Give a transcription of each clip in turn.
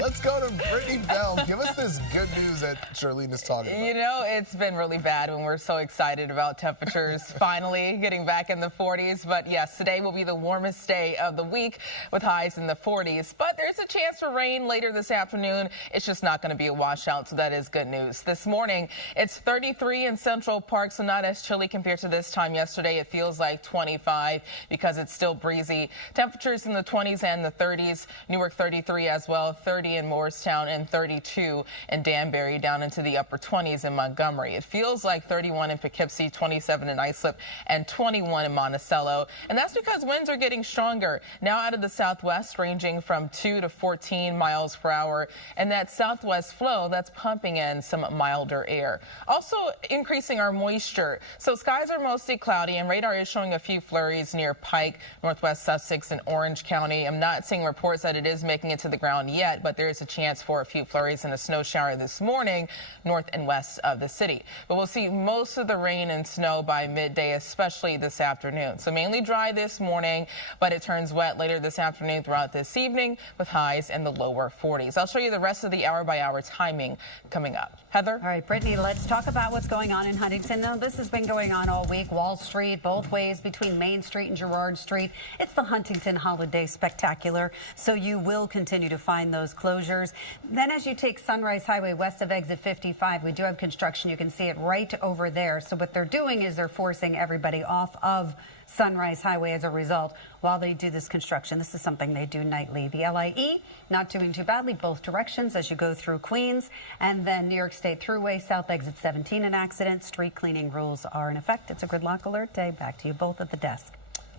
Let's go to Brittany Bell. Give us this good news that Charlene is talking about. You know, it's been really bad when we're so excited about temperatures finally getting back in the 40s. But yes, today will be the warmest day of the week with highs in the 40s. But there's a chance for rain later this afternoon. It's just not going to be a washout, so that is good news. This morning, it's 33 in Central Park, so not as chilly compared to this time yesterday. It feels like 25 because it's still breezy. Temperatures in the 20s and the 30s. Newark 33 as well, 30 in Morristown and 32 in Danbury, down into the upper 20s in Montgomery. It feels like 31 in Poughkeepsie, 27 in Islip, and 21 in Monticello. And that's because winds are getting stronger. Now out of the southwest, ranging from 2 to 14 miles per hour. And that southwest flow, that's pumping in some milder air. Also increasing our moisture. So skies are mostly cloudy, and radar is showing a few flurries near Pike, northwest Sussex, and Orange County. I'm not seeing reports that it is making it to the ground yet, but there is a chance for a few flurries and a snow shower this morning north and west of the city. But we'll see most of the rain and snow by midday, especially this afternoon. So mainly dry this morning, but it turns wet later this afternoon throughout this evening with highs in the lower 40s. I'll show you the rest of the hour-by-hour timing coming up. Heather? All right, Brittany, let's talk about what's going on in Huntington. Now, this has been going on all week. Wall Street, both ways between Main Street and Girard Street. It's the Huntington Holiday Spectacular, so you will continue to find those closures. Then as you take Sunrise Highway west of exit 55, we do have construction. You can see it right over there. So what they're doing is they're forcing everybody off of Sunrise Highway as a result while they do this construction. This is something they do nightly. The LIE not doing too badly both directions as you go through Queens, and then New York State Thruway south exit 17 an accident. Street cleaning rules are in effect. It's a gridlock alert day. Back to you both at the desk.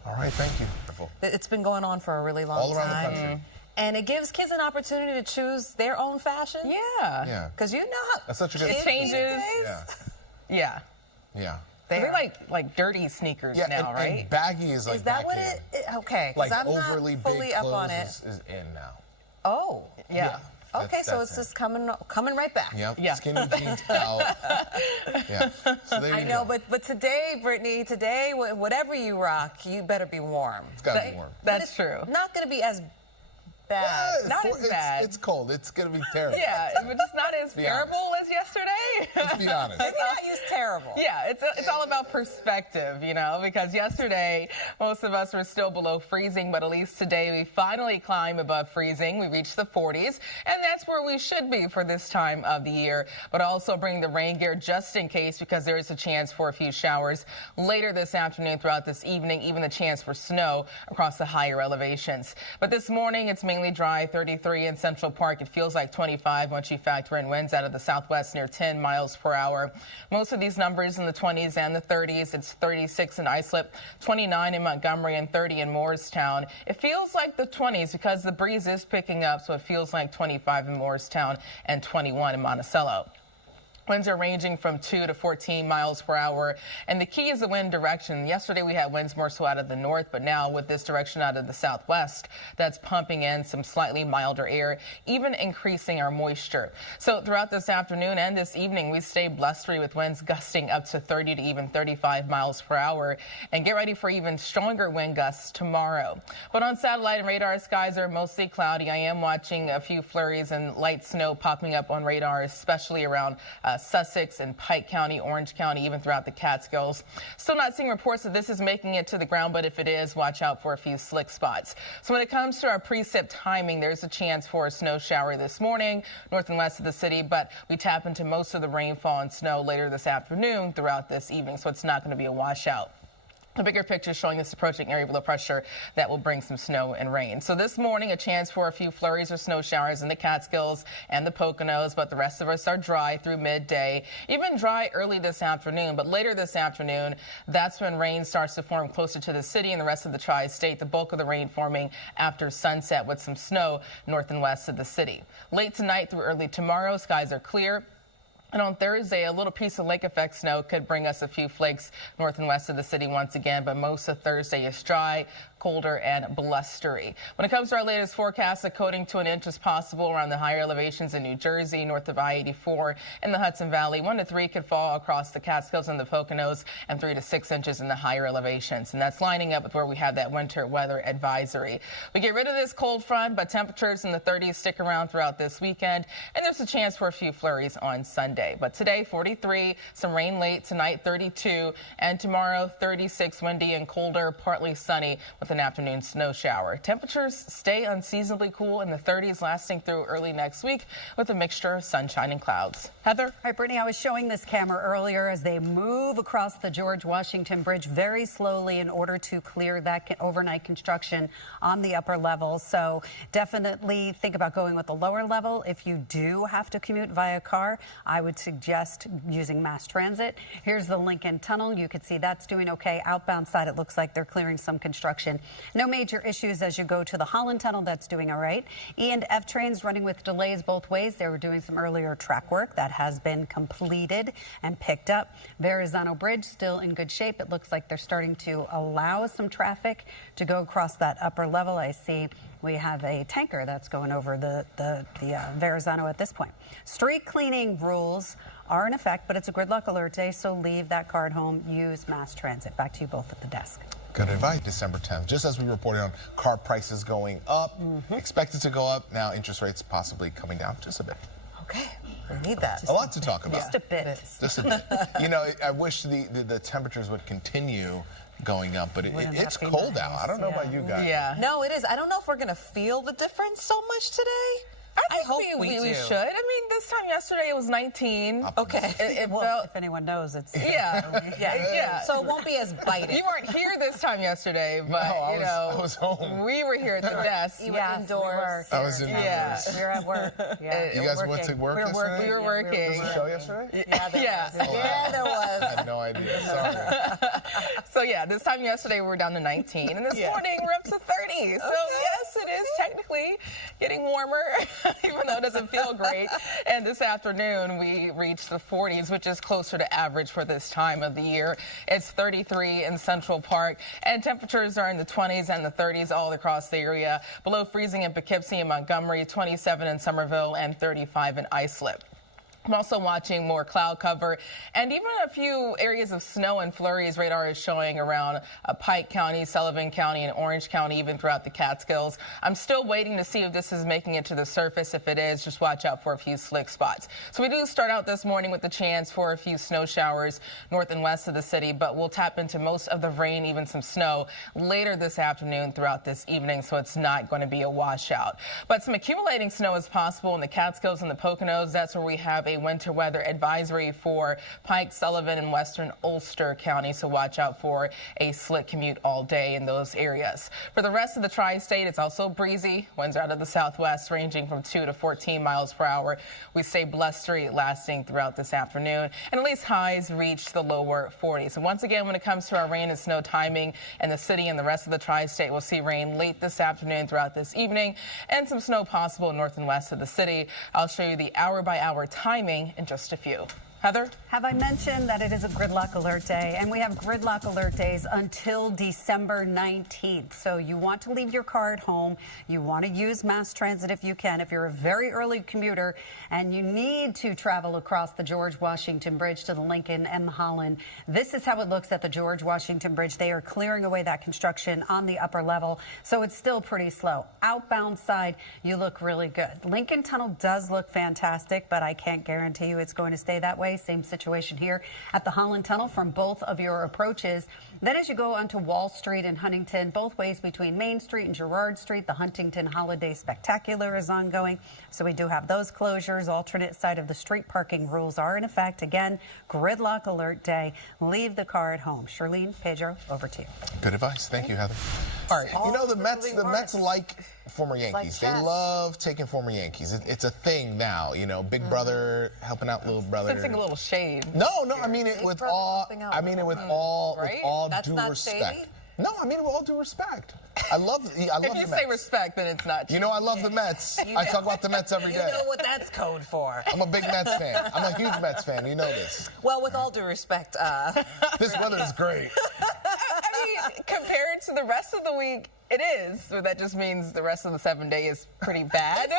All right, thank you. It's been going on for a really long time. All around the country. And it gives kids an opportunity to choose their own fashions. Yeah. Because you know how That's such a good it changes. Yeah. Yeah. Yeah. They're like dirty sneakers now, and, right? And baggy is like Is that what back in. it? Okay. Like I'm overly not fully big up clothes on it. is in now. Oh. Yeah. Okay, so that's it's just coming right back. Yep. Yeah. Skinny jeans out. Yeah. So there you I know, go. but today, Brittany, whatever you rock, you better be warm. It's got to be warm. That's true. Not going to be as bad. Yeah, Not as bad. It's cold. It's going to be terrible. Yeah, but it's not as Be terrible as yesterday. Let's be honest. Maybe not use terrible. Yeah, it's all about perspective, you know, because yesterday most of us were still below freezing, but at least today we finally climb above freezing. We reached the 40s, and that's where we should be for this time of the year. But also bring the rain gear just in case, because there is a chance for a few showers later this afternoon throughout this evening, even the chance for snow across the higher elevations. But this morning it's mainly dry, 33 in Central Park. It feels like 25 once you factor in winds out of the southwest near 10 miles per hour. Most of these numbers in the 20s and the 30s. It's 36 in Islip, 29 in Montgomery, and 30 in Morristown. It feels like the 20s because the breeze is picking up, so it feels like 25 in Morristown and 21 in Monticello. Winds are ranging from 2 to 14 miles per hour, and the key is the wind direction. Yesterday we had winds more so out of the north, but now with this direction out of the southwest, that's pumping in some slightly milder air, even increasing our moisture. So throughout this afternoon and this evening, we stay blustery with winds gusting up to 30 to even 35 miles per hour, and get ready for even stronger wind gusts tomorrow. But on satellite and radar, skies are mostly cloudy. I am watching a few flurries and light snow popping up on radar, especially around Sussex and Pike County, Orange County, even throughout the Catskills. Still not seeing reports that this is making it to the ground, but if it is, watch out for a few slick spots. So when it comes to our precip timing, there's a chance for a snow shower this morning, north and west of the city, but we tap into most of the rainfall and snow later this afternoon throughout this evening, so it's not going to be a washout. The bigger picture showing this approaching area of low pressure that will bring some snow and rain. So this morning, a chance for a few flurries or snow showers in the Catskills and the Poconos, but the rest of us are dry through midday, even dry early this afternoon. But later this afternoon, that's when rain starts to form closer to the city and the rest of the tri-state. The bulk of the rain forming after sunset with some snow north and west of the city. Late tonight through early tomorrow, skies are clear. And on Thursday, a little piece of lake effect snow could bring us a few flakes north and west of the city once again, but most of Thursday is dry. colder and blustery. When it comes to our latest forecast, a coating to an inch is possible around the higher elevations in New Jersey, north of I-84 in the Hudson Valley. 1 to 3 could fall across the Catskills and the Poconos, and 3 to 6 inches in the higher elevations. And that's lining up with where we have that winter weather advisory. We get rid of this cold front, but temperatures in the 30s stick around throughout this weekend, and there's a chance for a few flurries on Sunday. But today, 43, some rain late tonight, 32, and tomorrow, 36, windy and colder, partly sunny with an afternoon snow shower. Temperatures stay unseasonably cool in the 30s, lasting through early next week with a mixture of sunshine and clouds. Heather? All right, Brittany, I was showing this camera earlier as they move across the George Washington Bridge very slowly in order to clear that overnight construction on the upper level. So definitely think about going with the lower level. If you do have to commute via car, I would suggest using mass transit. Here's the Lincoln Tunnel. You can see that's doing okay. Outbound side, it looks like they're clearing some construction. No major issues as you go to the Holland Tunnel. That's doing all right. E and F trains running with delays both ways. They were doing some earlier track work that has been completed and picked up. Verrazano Bridge still in good shape. It looks like they're starting to allow some traffic to go across that upper level. I see we have a tanker that's going over the Verrazano at this point. Street cleaning rules are in effect, but it's a gridlock alert day, so leave that car at home. Use mass transit. Back to you both at the desk. Good advice. December 10th, just as we reported on car prices going up, expected to go up. Now interest rates possibly coming down just a bit. Okay, we need that. A lot to talk about. Just a bit. Just a bit. You know, I wish the temperatures would continue going up, but it's cold out. I don't know about you guys. Yeah. No, it is. I don't know if we're going to feel the difference so much today. I hope think we do. should. I mean, this time yesterday it was 19. Okay. It Well, felt, if anyone knows, it's yeah. So it won't be as biting. You weren't here this time yesterday, but I was home. we were here at the desk. You were indoors. I was indoors. Yeah. We're at work. Yeah. You guys went to work yesterday? We were working. Was the show yesterday? Yeah. Yeah, there was. I had no idea. Sorry. So yeah, this time yesterday we were down to 19, and this morning we're up to 30. So yes, it is technically getting warmer, even though it doesn't feel great. And this afternoon we reached the 40s, which is closer to average for this time of the year. It's 33 in Central Park, and temperatures are in the 20s and the 30s all across the area. Below freezing in Poughkeepsie and Montgomery, 27 in Somerville, and 35 in Islip. I'm also watching more cloud cover and even a few areas of snow and flurries. Radar is showing around Pike County, Sullivan County, and Orange County, even throughout the Catskills. I'm still waiting to see if this is making it to the surface. If it is, just watch out for a few slick spots. So we do start out this morning with the chance for a few snow showers north and west of the city, but we'll tap into most of the rain, even some snow, later this afternoon throughout this evening, so it's not going to be a washout. But some accumulating snow is possible in the Catskills and the Poconos. That's where we have a winter weather advisory for Pike, Sullivan, and western Ulster County, so watch out for a slick commute all day in those areas. For the rest of the tri-state, it's also breezy. Winds out of the southwest ranging from 2 to 14 miles per hour. We stay blustery lasting throughout this afternoon, and at least highs reach the lower 40s. And once again, when it comes to our rain and snow timing in the city and the rest of the tri-state, we'll see rain late this afternoon throughout this evening and some snow possible north and west of the city. I'll show you the hour-by-hour timing in just a few. Heather? Have I mentioned that it is a gridlock alert day, and we have gridlock alert days until December 19th. So you want to leave your car at home. You want to use mass transit if you can. If you're a very early commuter and you need to travel across the George Washington Bridge to the Lincoln and the Holland, this is how it looks at the George Washington Bridge. They are clearing away that construction on the upper level, so it's still pretty slow. Outbound side, you look really good. Lincoln Tunnel does look fantastic, but I can't guarantee you it's going to stay that way. Same situation here at the Holland Tunnel from both of your approaches. Then as you go onto Wall Street and Huntington, both ways between Main Street and Girard Street, the Huntington Holiday Spectacular is ongoing. So we do have those closures. Alternate side of the street parking rules are in effect. Again, gridlock alert day. Leave the car at home. Charlene, Pedro, over to you. Good advice. Thank you, Heather. All right. You know, the Mets like former Yankees. They love taking former Yankees. It's a thing now. You know, big brother helping out little brother. Sensing a little shade. No, I mean it with all. I mean it with all. Right? With all That's due not respect. shady? No, I mean it with all due respect. I love the If you Mets. say respect, then it's not. You know I love the Mets. I talk about the Mets every day. You know what that's code for. I'm a big Mets fan. I'm a huge Mets fan. You know this. Well, with all due respect, This weather is great. I mean, compared to the rest of the week, it is. So that just means the rest of the 7 day is pretty bad.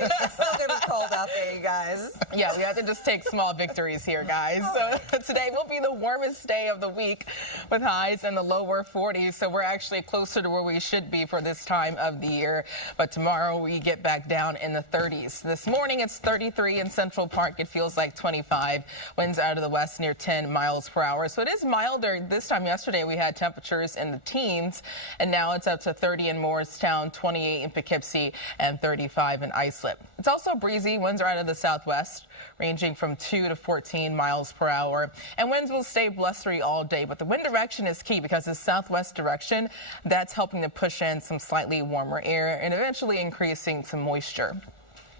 It's still gonna be cold out there, you guys. Yeah, we have to just take small victories here, guys. So today will be the warmest day of the week with highs in the lower 40s. So we're actually closer to where we should be for this time of the year. But tomorrow we get back down in the 30s. This morning it's 33 in Central Park. It feels like 25. Winds out of the west near 10 miles per hour. So it is milder. This time yesterday we had temperatures in the teens, and now it's up to 30 in Morristown, 28 in Poughkeepsie, and 35 in Islip. It's also breezy. Winds are out of the southwest, ranging from 2 to 14 miles per hour. And winds will stay blustery all day, but the wind direction is key because it's southwest direction. That's helping to push in some slightly warmer air and eventually increasing some moisture.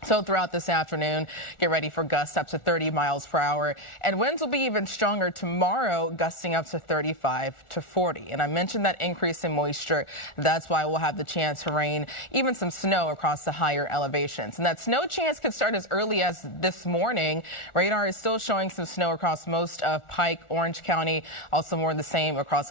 So throughout this afternoon, get ready for gusts up to 30 miles per hour. And winds will be even stronger tomorrow, gusting up to 35 to 40. And I mentioned that increase in moisture. That's why we'll have the chance for rain, even some snow across the higher elevations. And that snow chance could start as early as this morning. Radar is still showing some snow across most of Pike, Orange County. Also more the same across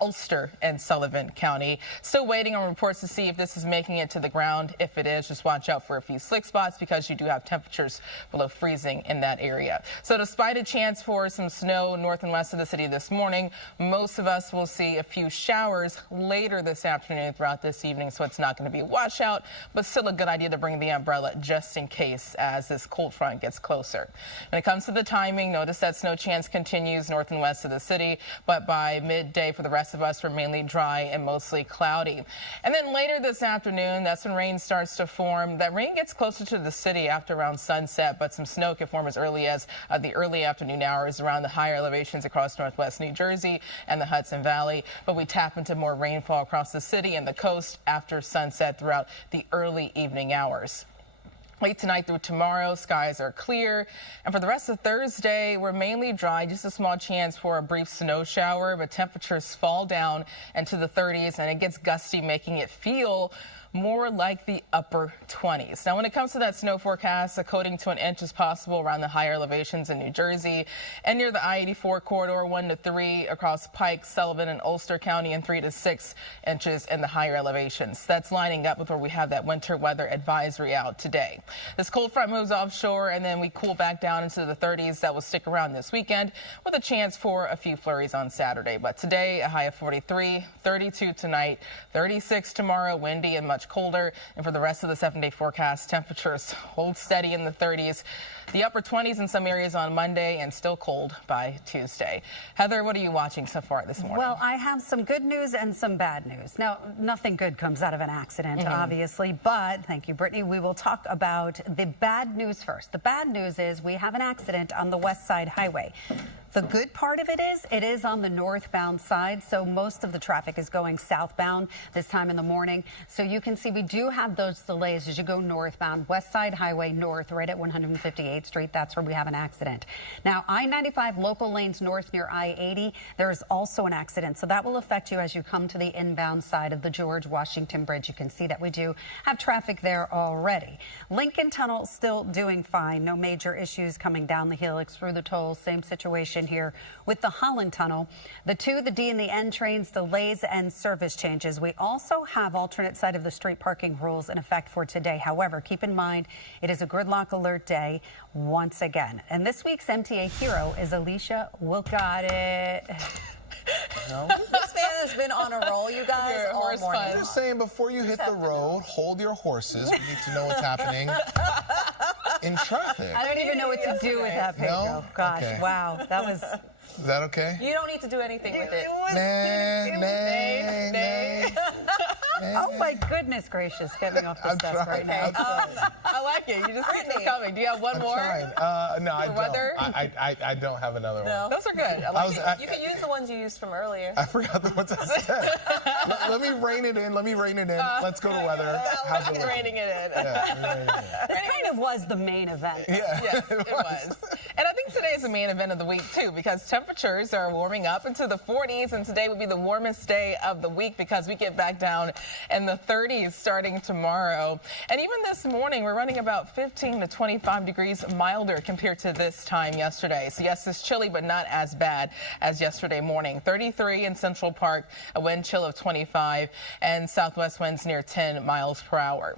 Ulster and Sullivan County. Still waiting on reports to see if this is making it to the ground. If it is, just watch out for a few slick spots because you do have temperatures below freezing in that area. So despite a chance for some snow north and west of the city this morning, most of us will see a few showers later this afternoon throughout this evening. So it's not going to be a washout, but still a good idea to bring the umbrella just in case as this cold front gets closer. When it comes to the timing, notice that snow chance continues north and west of the city, but by midday for the rest of us, we're mainly dry and mostly cloudy. And then later this afternoon, that's when rain starts to form. That rain gets closer to the city after around sunset, but some snow can form as early as the early afternoon hours around the higher elevations across northwest New Jersey and the Hudson Valley. But we tap into more rainfall across the city and the coast after sunset throughout the early evening hours. Late tonight through tomorrow, skies are clear. And for the rest of Thursday, we're mainly dry, just a small chance for a brief snow shower, but temperatures fall down into the 30s and it gets gusty, making it feel more like the upper 20s. Now, when it comes to that snow forecast, a coating to an inch is possible around the higher elevations in New Jersey and near the I-84 corridor, 1 to 3 across Pike, Sullivan, and Ulster County, and 3 to 6 inches in the higher elevations. That's lining up with where we have that winter weather advisory out today. This cold front moves offshore, and then we cool back down into the 30s. That will stick around this weekend with a chance for a few flurries on Saturday. But today, a high of 43, 32 tonight, 36 tomorrow, windy and much colder. And for the rest of the 7 day forecast, temperatures hold steady in the 30s, the upper 20s in some areas on Monday, and still cold by Tuesday. Heather, what are you watching so far this morning? Well, I have some good news and some bad news. Now, nothing good comes out of an accident, obviously, but thank you, Brittany. We will talk about the bad news first. The bad news is we have an accident on the West Side Highway. The good part of it is on the northbound side, so most of the traffic is going southbound this time in the morning. So you can see we do have those delays as you go northbound, West Side Highway north, right at 158th Street. That's where we have an accident. Now, I-95 local lanes north near I-80, there is also an accident. So that will affect you as you come to the inbound side of the George Washington Bridge. You can see that we do have traffic there already. Lincoln Tunnel still doing fine. No major issues coming down the Helix through the tolls. Same situation here with the Holland Tunnel. The D and the N trains, delays and service changes. We also have alternate side of the street parking rules in effect for today. However, keep in mind, it is a gridlock alert day once again. And this week's MTA hero is Alicia Wilcott. No? This man has been on a roll, you guys, You're a all horse morning. fun. I'm just saying, before you hit the road, hold your horses. We need to know what's happening in traffic. I don't even know what to do with that, Pedro. No? Gosh, Okay. wow, that was... Is that okay? You don't need to do anything with it. Nay. Oh my goodness gracious, get me off this desk right now. I like it. You just keep it coming. Do you have one more? No, I don't. weather? I don't have another one. No. Those are good. I like it. You can use the ones you used from earlier. I forgot the ones I said. Let me rein it in. Let's go to weather. How's it looking? Reining it in. Yeah, This kind of was the main event. yeah. Yes, it was. And I think today's the main event of the week, too, because temperatures are warming up into the 40s, and today will be the warmest day of the week because we get back down in the 30s starting tomorrow. And even this morning, we're running about 15 to 25 degrees milder compared to this time yesterday. So, yes, it's chilly, but not as bad as yesterday morning. 33 in Central Park, a wind chill of 25, and southwest winds near 10 miles per hour.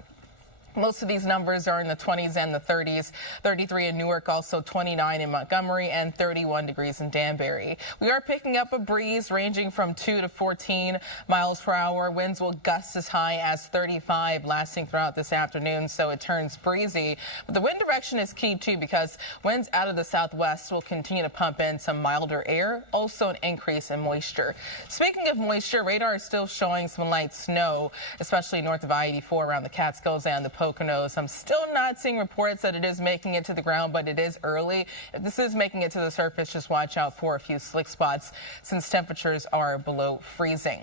Most of these numbers are in the 20s and the 30s. 33 in Newark, also 29 in Montgomery, and 31 degrees in Danbury. We are picking up a breeze ranging from 2 to 14 miles per hour. Winds will gust as high as 35, lasting throughout this afternoon, so it turns breezy. But the wind direction is key, too, because winds out of the southwest will continue to pump in some milder air, also an increase in moisture. Speaking of moisture, radar is still showing some light snow, especially north of I-84 around the Catskills and the Poconos. I'm still not seeing reports that it is making it to the ground, but it is early. If this is making it to the surface, just watch out for a few slick spots since temperatures are below freezing.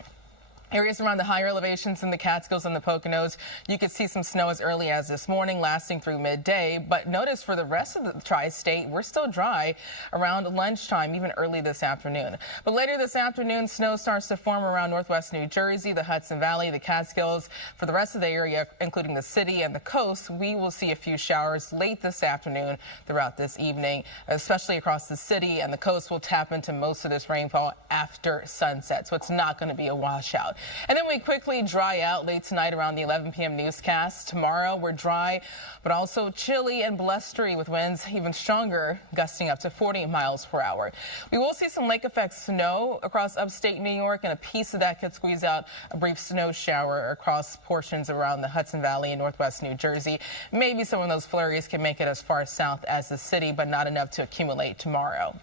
Areas around the higher elevations in the Catskills and the Poconos, you could see some snow as early as this morning, lasting through midday. But notice for the rest of the tri-state, we're still dry around lunchtime, even early this afternoon. But later this afternoon, snow starts to form around northwest New Jersey, the Hudson Valley, the Catskills. For the rest of the area, including the city and the coast, we will see a few showers late this afternoon throughout this evening, especially across the city and the coast. Will tap into most of this rainfall after sunset, so it's not going to be a washout. And then we quickly dry out late tonight around the 11 p.m. newscast. Tomorrow we're dry, but also chilly and blustery with winds even stronger, gusting up to 40 miles per hour. We will see some lake effect snow across upstate New York, and a piece of that could squeeze out a brief snow shower across portions around the Hudson Valley and northwest New Jersey. Maybe some of those flurries can make it as far south as the city, but not enough to accumulate tomorrow.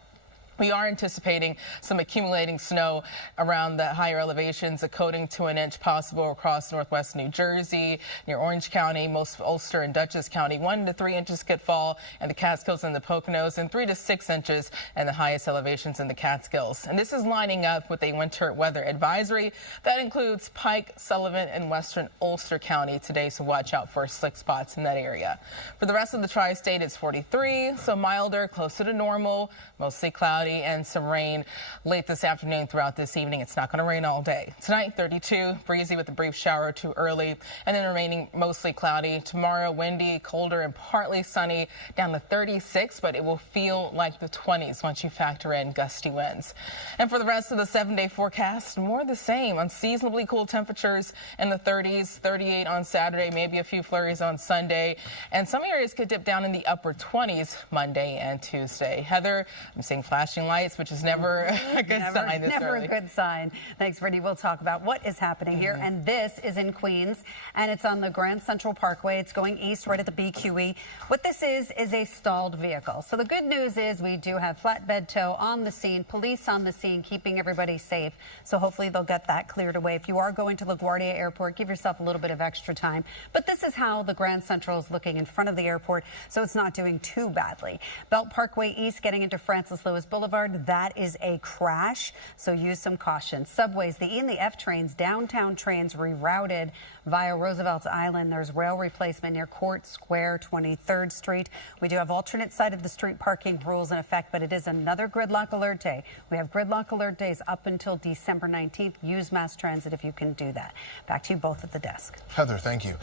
We are anticipating some accumulating snow around the higher elevations, a coating to an inch possible across northwest New Jersey, near Orange County, most of Ulster and Dutchess County. 1 to 3 inches could fall in the Catskills and the Poconos, and 3 to 6 inches in the highest elevations in the Catskills. And this is lining up with a winter weather advisory that includes Pike, Sullivan, and western Ulster County today, so watch out for slick spots in that area. For the rest of the tri-state, it's 43, so milder, closer to normal, mostly cloudy, and some rain late this afternoon throughout this evening. It's not going to rain all day. Tonight, 32, breezy with a brief shower or two early, and then remaining mostly cloudy. Tomorrow, windy, colder, and partly sunny, down to 36, but it will feel like the 20s once you factor in gusty winds. And for the rest of the 7-day forecast, more of the same. Unseasonably cool temperatures in the 30s, 38 on Saturday, maybe a few flurries on Sunday, and some areas could dip down in the upper 20s Monday and Tuesday. Heather, I'm seeing flashing lights, which is never a good sign this Never early. a good sign. Thanks, Brittany. We'll talk about what is happening here. And this is in Queens, and it's on the Grand Central Parkway. It's going east right at the BQE. What this is a stalled vehicle. So the good news is we do have flatbed tow on the scene, police on the scene, keeping everybody safe. So hopefully they'll get that cleared away. If you are going to LaGuardia Airport, give yourself a little bit of extra time. But this is how the Grand Central is looking in front of the airport, so it's not doing too badly. Belt Parkway East getting into Francis Lewis Boulevard, that is a crash, so use some caution. Subways, the E and the F trains, downtown trains rerouted via Roosevelt's Island. There's rail replacement near Court Square, 23rd Street. We do have alternate side of the street parking rules in effect, but it is another gridlock alert day. We have gridlock alert days up until December 19th. Use mass transit if you can do that. Back to you both at the desk. Heather, thank you.